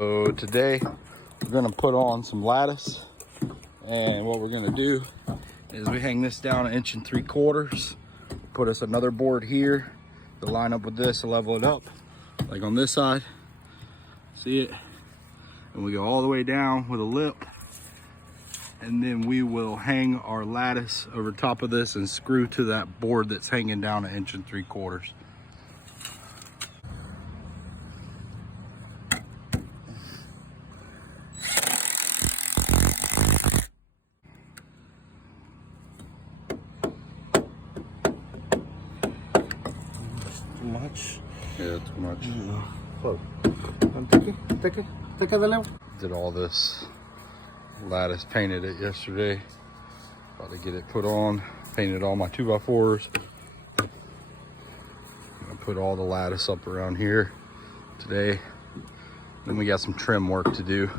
So today we're gonna put on some lattice, and what we're gonna do is we hang this down 1 3/4 inches, put us another board here to line up with this to level it up, like on this side, see it? And we go all the way down with a lip, and then we will hang our lattice over top of this and screw to that board that's hanging down 1 3/4 inches. Too much. Yeah, too much. Take it. Did all this lattice, painted it yesterday. About to get it put on. Painted all my 2x4s. I put all the lattice up around here today. Then we got some trim work to do.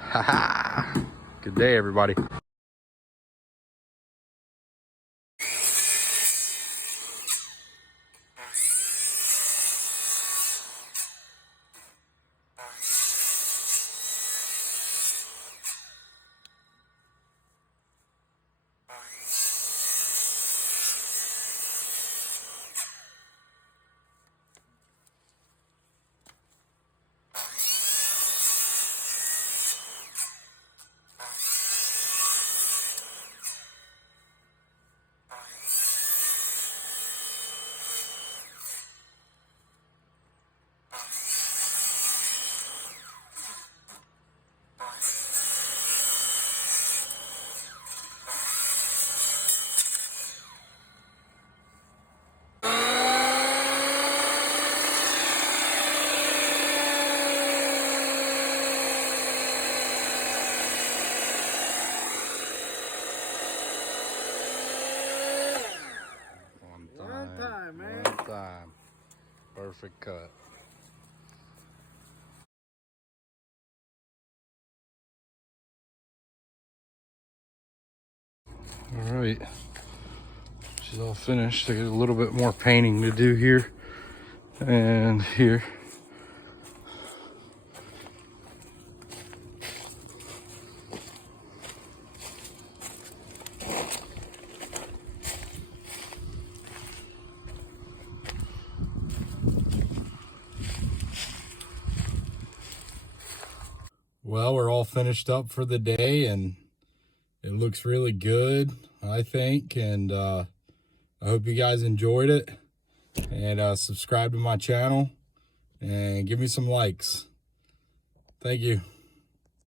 Ha! Good day, everybody. One time. Perfect cut. All right, she's all finished. I got a little bit more painting to do here and here. Well, we're all finished up for the day, and it looks really good, I think, and I hope you guys enjoyed it. And subscribe to my channel and give me some likes. Thank you.